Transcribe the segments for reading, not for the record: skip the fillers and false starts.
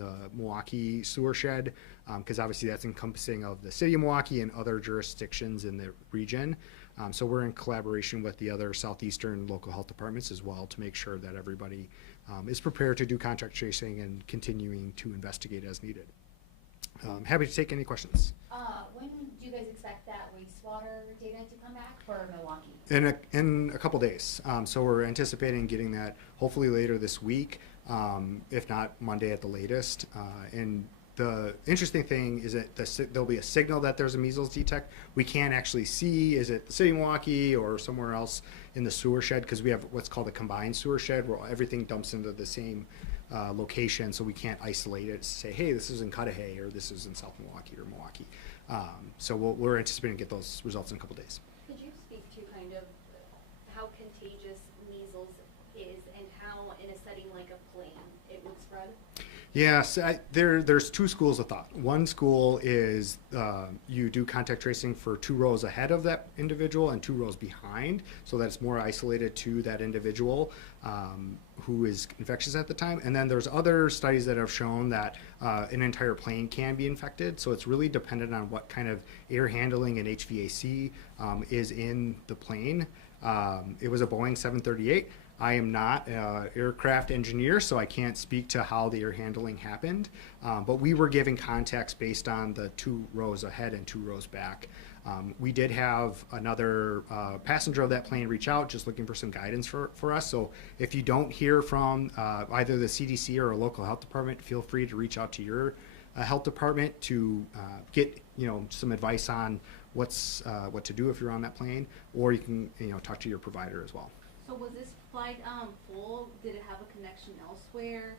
the Milwaukee sewer shed, because obviously that's encompassing of the city of Milwaukee and other jurisdictions in the region. So we're in collaboration with the other southeastern local health departments as well to make sure that everybody is prepared to do contact tracing and continuing to investigate as needed. Happy to take any questions. When do you guys expect that wastewater data to come back for Milwaukee? In a couple days. So we're anticipating getting that hopefully later this week, if not Monday at the latest. And the interesting thing is that there'll be a signal that there's a measles detect. We can't actually see, is it the city of Milwaukee or somewhere else in the sewer shed, because we have what's called a combined sewer shed where everything dumps into the same location, so we can't isolate it to say, hey, this is in Cudahy or this is in South Milwaukee or Milwaukee. So we're anticipating to get those results in a couple days. Could you speak to kind of how contagious measles is and how, in a setting like a plane, it would spread? Yes, there's two schools of thought. One school is you do contact tracing for 2 rows ahead of that individual and 2 rows behind, so that it's more isolated to that individual who is infectious at the time. And then there's other studies that have shown that an entire plane can be infected, so it's really dependent on what kind of air handling and HVAC is in the plane. It was a Boeing 738. I am not an aircraft engineer, so I can't speak to how the air handling happened, but we were giving context based on the 2 rows ahead and 2 rows back. We did have another passenger of that plane reach out just looking for some guidance for us, so if you don't hear from either the CDC or a local health department, feel free to reach out to your health department to get some advice on what to do if you're on that plane, or you can talk to your provider as well. So was this flight full? Did it have a connection elsewhere?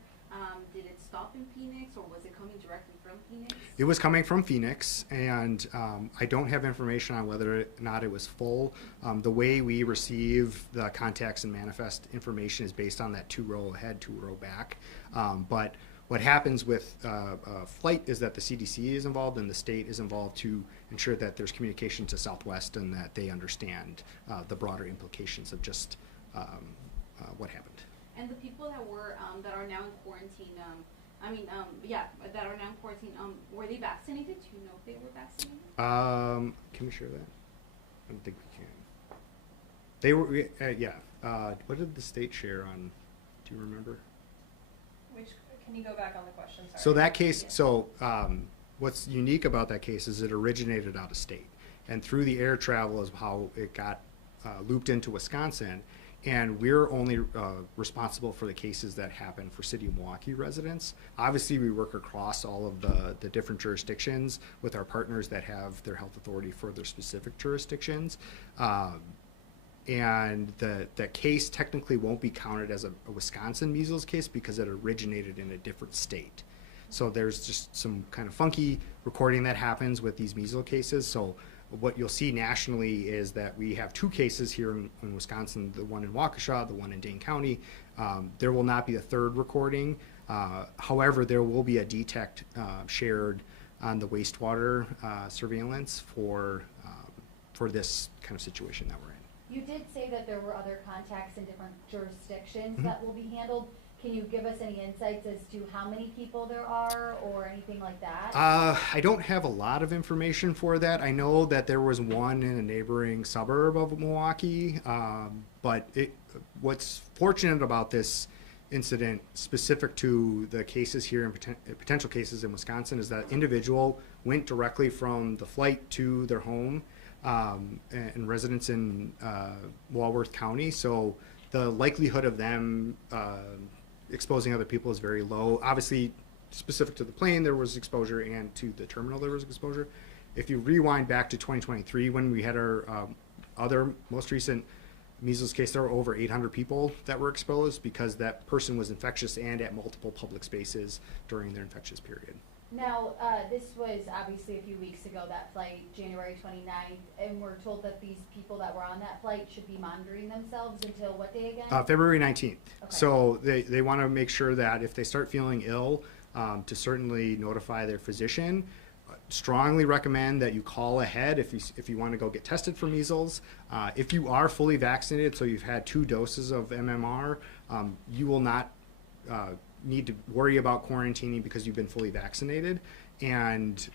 Did it stop in Phoenix, or was it coming directly from Phoenix? It was coming from Phoenix, and I don't have information on whether or not it was full. The way we receive the contacts and manifest information is based on that 2 row ahead, 2 row back. But what happens with a flight is that the CDC is involved and the state is involved to ensure that there's communication to Southwest and that they understand the broader implications of just what happened. And the people that were that are now in quarantine, that are now in quarantine, were they vaccinated? Do you know if they were vaccinated? Can we share that? I don't think we can. They were, yeah. What did the state share on? Do you remember? Can you go back on the question? Sorry. So that case, what's unique about that case is it originated out of state, and through the air travel is how it got looped into Wisconsin. And we're only responsible for the cases that happen for City of Milwaukee residents. Obviously, we work across all of the different jurisdictions with our partners that have their health authority for their specific jurisdictions. And the case technically won't be counted as a Wisconsin measles case because it originated in a different state. So there's just some kind of funky recording that happens with these measles cases. So what you'll see nationally is that we have 2 cases here in Wisconsin, the one in Waukesha, the one in Dane County. There will not be a 3rd recording. However, there will be a detect shared on the wastewater surveillance for this kind of situation that we're in. You did say that there were other contacts in different jurisdictions that will be handled. Can you give us any insights as to how many people there are or anything like that? I don't have a lot of information for that. I know that there was one in a neighboring suburb of Milwaukee, but what's fortunate about this incident specific to the cases here and potential cases in Wisconsin is that individual went directly from the flight to their home and residents in Walworth County. So the likelihood of them exposing other people is very low. Obviously, specific to the plane, there was exposure, and to the terminal, there was exposure. If you rewind back to 2023, when we had our other most recent measles case, there were over 800 people that were exposed because that person was infectious and at multiple public spaces during their infectious period. Now, this was obviously a few weeks ago, that flight, January 29th, and we're told that these people that were on that flight should be monitoring themselves until what day again? February 19th. Okay. So they want to make sure that if they start feeling ill, to certainly notify their physician. Strongly recommend that you call ahead if you want to go get tested for measles. If you are fully vaccinated, so you've had 2 doses of MMR, you will not need to worry about quarantining because you've been fully vaccinated. And,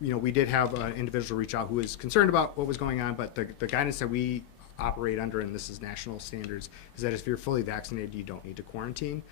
we did have an individual reach out who was concerned about what was going on, but the guidance that we operate under, and this is national standards, is that if you're fully vaccinated, you don't need to quarantine.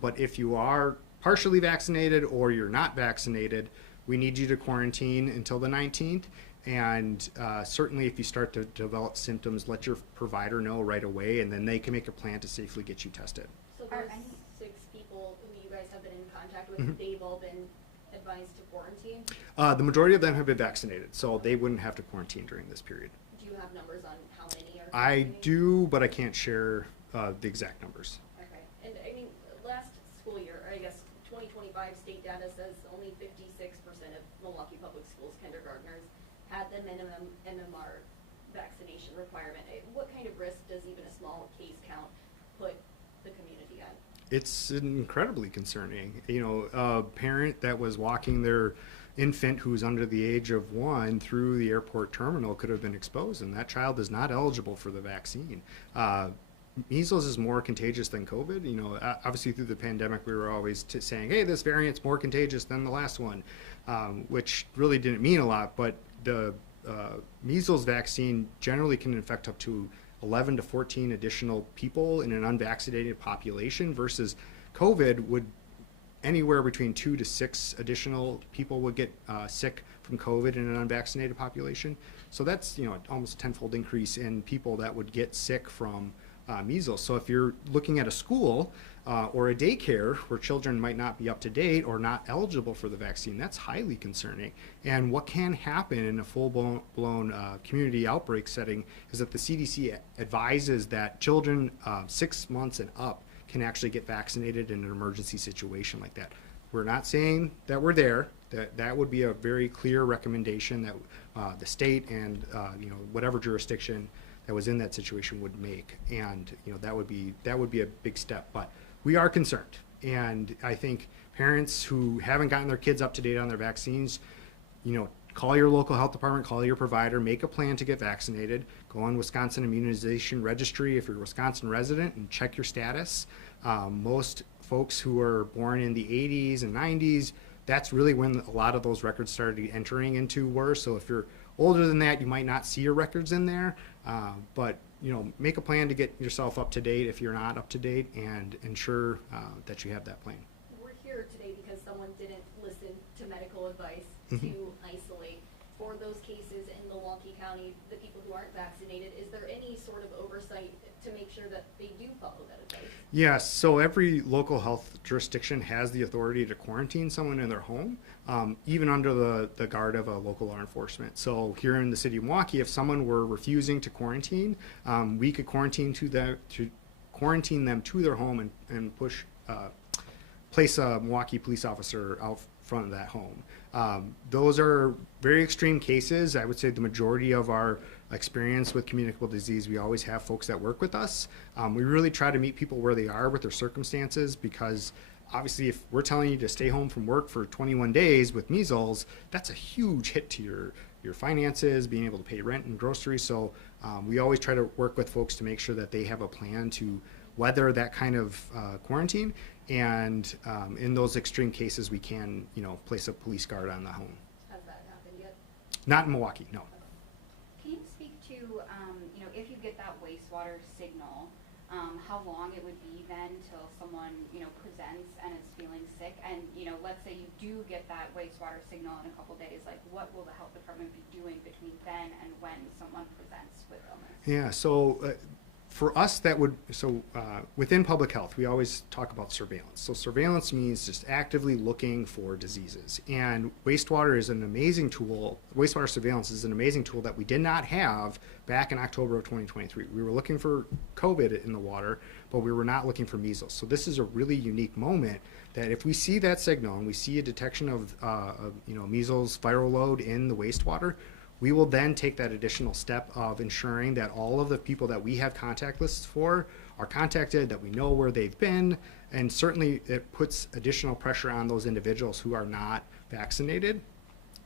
But if you are partially vaccinated or you're not vaccinated, we need you to quarantine until the 19th. And certainly if you start to develop symptoms, let your provider know right away, and then they can make a plan to safely get you tested. So Are those any- 6 people who you guys have been in contact with, Mhm. they've all been advised to quarantine? The majority of them have been vaccinated, so they wouldn't have to quarantine during this period. Do you have numbers on how many are? I quarantining? do, but I can't share the exact numbers. Okay, and I mean, last school year, or I guess 2025 state data says only 56% of Milwaukee Public Schools kindergartners had the minimum MMR vaccination requirement. What kind of risk does even a small case count put the community at? It's incredibly concerning. A parent that was walking their infant who's under the age of 1 through the airport terminal could have been exposed, and that child is not eligible for the vaccine. Measles is more contagious than COVID. Obviously through the pandemic, we were always saying, hey, this variant's more contagious than the last one, which really didn't mean a lot. But the measles vaccine generally can infect up to 11 to 14 additional people in an unvaccinated population, versus COVID would anywhere between 2 to 6 additional people would get sick from COVID in an unvaccinated population. So that's almost a tenfold increase in people that would get sick from measles. So if you're looking at a school or a daycare where children might not be up to date or not eligible for the vaccine, that's highly concerning. And what can happen in a full-blown community outbreak setting is that the CDC advises that children 6 months and up can actually get vaccinated in an emergency situation like that. We're not saying that we're there. That would be a very clear recommendation that the state and whatever jurisdiction that was in that situation would make, and that would be a big step. But we are concerned, and I think parents who haven't gotten their kids up to date on their vaccines, call your local health department, call your provider, make a plan to get vaccinated. Go on Wisconsin Immunization Registry if you're a Wisconsin resident and check your status. Most folks who are born in the 80s and 90s, that's really when a lot of those records started entering into were. So if you're older than that, you might not see your records in there, but make a plan to get yourself up to date if you're not up to date, and ensure that you have that plan. We're here today because someone didn't listen to medical advice Mhm. to isolate. For those cases in Milwaukee County, the people who aren't vaccinated, is there any sort of oversight to make sure that they do follow that advice? Yes, so every local health jurisdiction has the authority to quarantine someone in their home, even under the guard of a local law enforcement. So here in the city of Milwaukee, if someone were refusing to quarantine, we could quarantine them to their home and place a Milwaukee police officer out front of that home. Those are very extreme cases. I would say the majority of our experience with communicable disease, we always have folks that work with us. We really try to meet people where they are with their circumstances, because obviously if we're telling you to stay home from work for 21 days with measles, that's a huge hit to your finances, being able to pay rent and groceries. So we always try to work with folks to make sure that they have a plan to weather that kind of quarantine. And in those extreme cases, we can, place a police guard on the home. Has that happened yet? Not in Milwaukee, no. Can you speak to, if you get that wastewater signal, how long it would be then till someone, presents and is feeling sick? And, let's say you do get that wastewater signal in a couple days, like what will the health department be doing between then and when someone presents with illness? Yeah, so for us, within public health, we always talk about surveillance. So surveillance means just actively looking for diseases. And wastewater is an amazing tool. Wastewater surveillance is an amazing tool that we did not have back in October of 2023. We were looking for COVID in the water, but we were not looking for measles. So this is a really unique moment that if we see that signal and we see a detection of measles viral load in the wastewater, we will then take that additional step of ensuring that all of the people that we have contact lists for are contacted, that we know where they've been, and certainly it puts additional pressure on those individuals who are not vaccinated.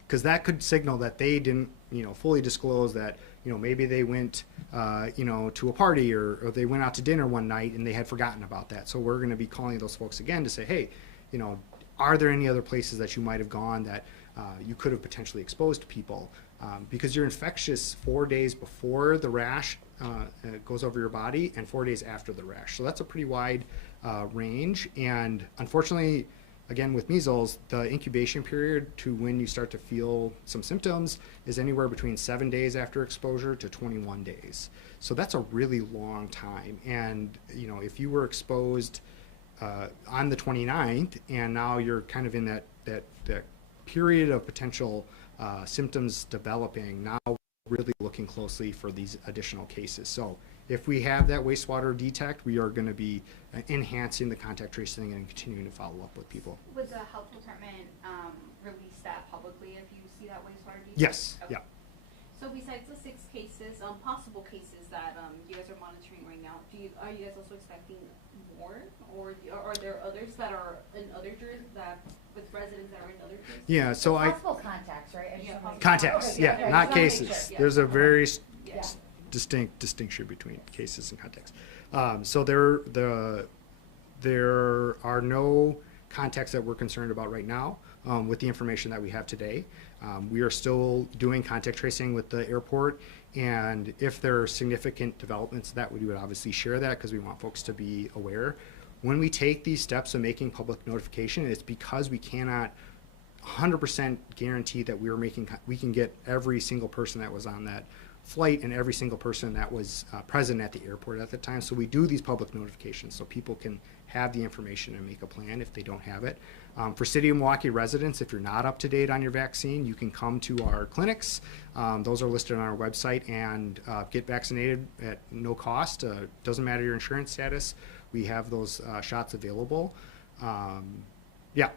because that could signal that they didn't, fully disclose that, maybe they went, to a party or they went out to dinner one night and they had forgotten about that. So we're going to be calling those folks again to say, hey, are there any other places that you might have gone that you could have potentially exposed people? Because you're infectious 4 days before the rash goes over your body and 4 days after the rash. So that's a pretty wide range. And unfortunately, again, with measles, the incubation period to when you start to feel some symptoms is anywhere between 7 days after exposure to 21 days. So that's a really long time. And, if you were exposed on the 29th and now you're kind of in that period of potential symptoms developing, now we're really looking closely for these additional cases. So if we have that wastewater detect, we are going to be enhancing the contact tracing and continuing to follow up with people. Would the health department release that publicly if you see that wastewater detect? Yes, Okay. yeah. So besides the 6 cases, possible cases that you guys are monitoring right now, are you guys also expecting more, or are there others that are in other with residents that are in other jurisdictions? Yeah, so Possible contacts, right? I just Yeah, wanna make- contacts, Okay, yeah, okay, not just wanna make cases. sure. Yeah. There's a very Yeah. distinct distinction between cases and contacts. So there are no contacts that we're concerned about right now with the information that we have today. We are still doing contact tracing with the airport, and if there are significant developments that we would obviously share that because we want folks to be aware. When we take these steps of making public notification, it's because we cannot 100% guarantee that we can get every single person that was on that flight and every single person that was present at the airport at the time. So we do these public notifications so people can have the information and make a plan if they don't have it. For City of Milwaukee residents, if you're not up to date on your vaccine, you can come to our clinics. Those are listed on our website and get vaccinated at no cost. Doesn't matter your insurance status. We have those shots available. Yeah.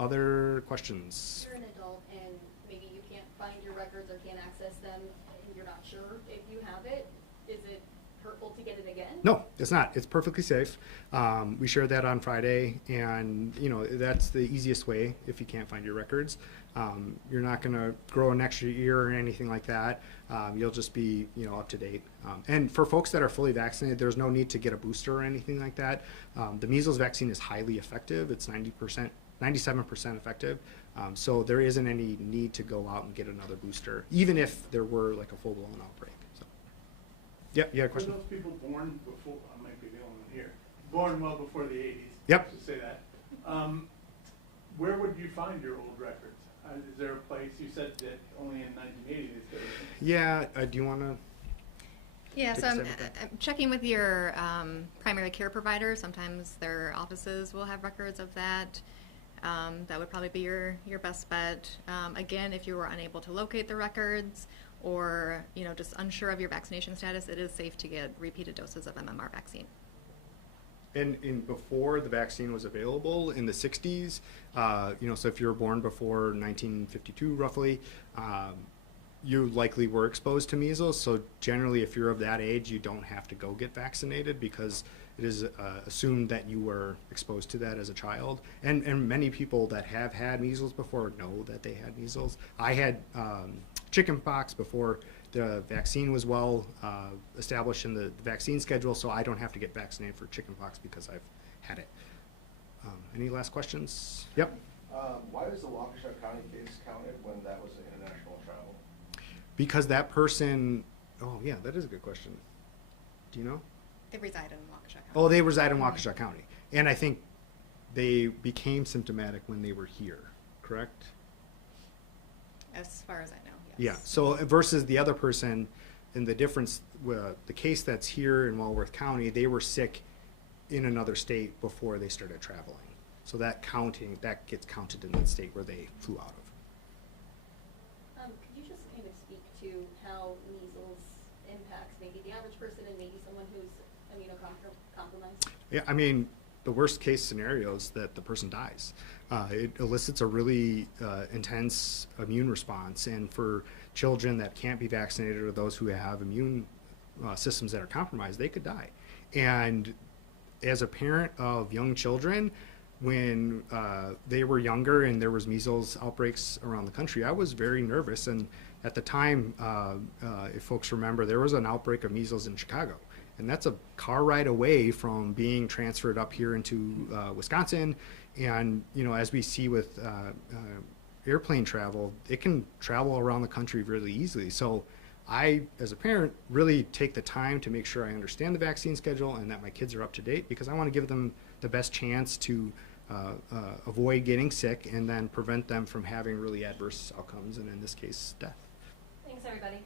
Other questions? If you're an adult and maybe you can't find your records or can't access them and you're not sure if you have it, is it hurtful to get it again? No, it's not. It's perfectly safe. We shared that on Friday, and that's the easiest way if you can't find your records. You're not going to grow an extra ear or anything like that. You'll just be up to date. And for folks that are fully vaccinated, there's no need to get a booster or anything like that. The measles vaccine is highly effective. It's 97% effective. So there isn't any need to go out and get another booster, even if there were like a full-blown outbreak. So, yeah, you had a question? Were those people born before, I might be the only one here, born well before the 80s? Yep. To say that. Where would you find your old records? Is there a place, you said that only in 1980 they started? Yeah, do you want to? Yeah, Take so a I'm stab at that. checking with your primary care provider. Sometimes their offices will have records of that. That would probably be your best bet. Again, if you were unable to locate the records or just unsure of your vaccination status, it is safe to get repeated doses of MMR vaccine. And before the vaccine was available in the 60s, so if you were born before 1952 roughly, you likely were exposed to measles. So generally, if you're of that age, you don't have to go get vaccinated because it is assumed that you were exposed to that as a child. And many people that have had measles before know that they had measles. I had chickenpox before the vaccine was well established in the vaccine schedule, so I don't have to get vaccinated for chickenpox because I've had it. Any last questions? Yep. Why was the Waukesha County case counted when that was international travel? Because that person, oh yeah, that is a good question. Do you know? They reside in Waukesha County. Oh, they reside in Waukesha County. And I think they became symptomatic when they were here, correct? As far as I know, yes. Yeah, so versus the other person, and the difference, the case that's here in Walworth County, they were sick in another state before they started traveling. So that gets counted in that state where they flew out of. Could you just kind of speak to how measles impacts maybe the average person and maybe someone who's immunocompromised? Yeah, I mean, the worst case scenario is that the person dies. It elicits a really intense immune response, and for children that can't be vaccinated or those who have immune systems that are compromised, they could die. And as a parent of young children, when they were younger and there was measles outbreaks around the country, I was very nervous. And at the time, if folks remember, there was an outbreak of measles in Chicago. And that's a car ride away from being transferred up here into Wisconsin. And, you know, as we see with airplane travel, it can travel around the country really easily. So I, as a parent, really take the time to make sure I understand the vaccine schedule and that my kids are up to date, because I want to give them the best chance to avoid getting sick and then prevent them from having really adverse outcomes, and in this case, death. Thanks, everybody.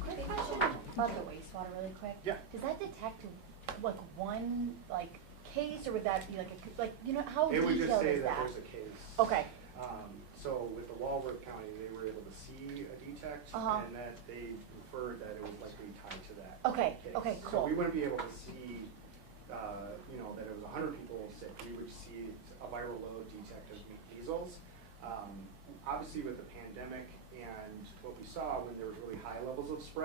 Quick question about the wastewater really quick. Yeah. Does that detect like one like case, or would that be like you know, how It would just detailed say is that that? there's a case. Okay. So with the Walworth County, they were able to see a detect, Uh-huh. and that they inferred that it was likely tied to that Okay, case. okay, So cool. we wouldn't be able to see, you know, that it was 100 people sick. We would see a viral load detect of measles. Obviously with the pandemic and what we saw when there was really high levels of spread,